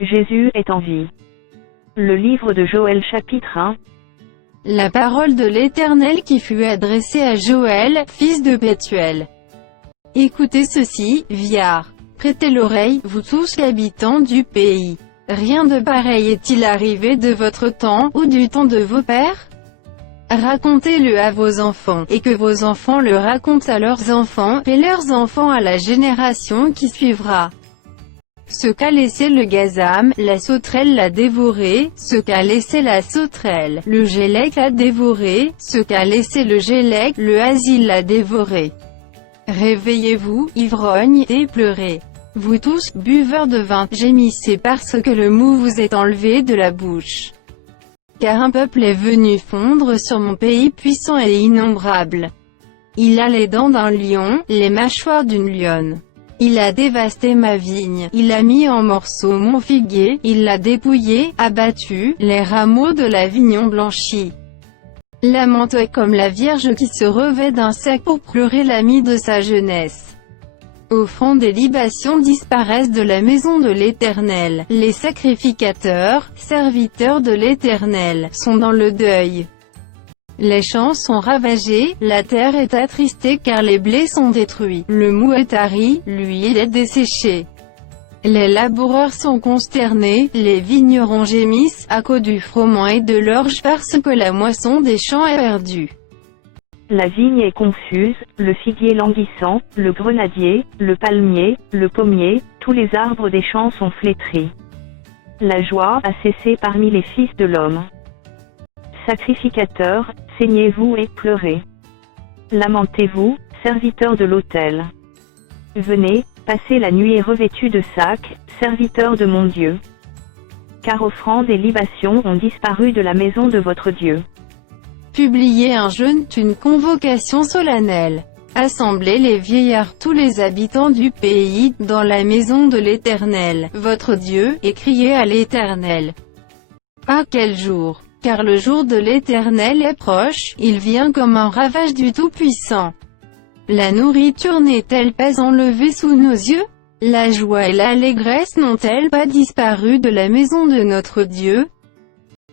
Jésus est en vie. Le livre de Joël chapitre 1. La parole de l'Éternel qui fut adressée à Joël, fils de Pétuel. Écoutez ceci, Viard. Prêtez l'oreille, vous tous habitants du pays. Rien de pareil est-il arrivé de votre temps, ou du temps de vos pères? Racontez-le à vos enfants, et que vos enfants le racontent à leurs enfants, et leurs enfants à la génération qui suivra. Ce qu'a laissé le gazam, la sauterelle l'a dévoré, ce qu'a laissé la sauterelle, le gélec l'a dévoré, ce qu'a laissé le gélec, le asile l'a dévoré. Réveillez-vous, ivrognes, et pleurez. Vous tous, buveurs de vin, gémissez parce que le mou vous est enlevé de la bouche. Car un peuple est venu fondre sur mon pays puissant et innombrable. Il a les dents d'un lion, les mâchoires d'une lionne. Il a dévasté ma vigne, il a mis en morceaux mon figuier, il l'a dépouillé, abattu, les rameaux de la vigne ont blanchi. Lamenté comme la vierge qui se revêt d'un sac pour pleurer l'ami de sa jeunesse. Offrandes et libations disparaissent de la maison de l'Éternel, les sacrificateurs, serviteurs de l'Éternel, sont dans le deuil. Les champs sont ravagés, la terre est attristée car les blés sont détruits, le mou est tari, l'huile est desséchée. Les laboureurs sont consternés, les vignerons gémissent, à cause du froment et de l'orge parce que la moisson des champs est perdue. La vigne est confuse, le figuier languissant, le grenadier, le palmier, le pommier, tous les arbres des champs sont flétris. La joie a cessé parmi les fils de l'homme. Sacrificateurs, saignez-vous et pleurez. Lamentez-vous, serviteurs de l'autel. Venez, passez la nuit revêtus de sacs, serviteurs de mon Dieu. Car offrandes et libations ont disparu de la maison de votre Dieu. Publiez un jeûne, une convocation solennelle. Assemblez les vieillards, tous les habitants du pays, dans la maison de l'Éternel, votre Dieu, et criez à l'Éternel. À quel jour? Car le jour de l'Éternel est proche, il vient comme un ravage du Tout-Puissant. La nourriture n'est-elle pas enlevée sous nos yeux? La joie et l'allégresse n'ont-elles pas disparu de la maison de notre Dieu?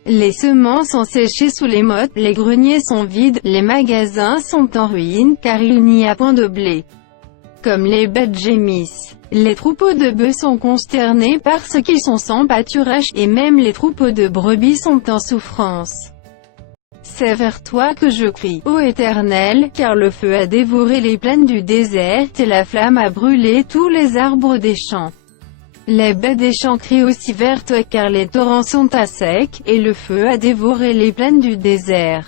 Les semences sont séchées sous les mottes, les greniers sont vides, les magasins sont en ruine, car il n'y a point de blé. Comme les bêtes gémissent, les troupeaux de bœufs sont consternés parce qu'ils sont sans pâturage, et même les troupeaux de brebis sont en souffrance. C'est vers toi que je crie, ô Éternel, car le feu a dévoré les plaines du désert, et la flamme a brûlé tous les arbres des champs. Les bêtes des champs crient aussi vers toi car les torrents sont à sec, et le feu a dévoré les plaines du désert.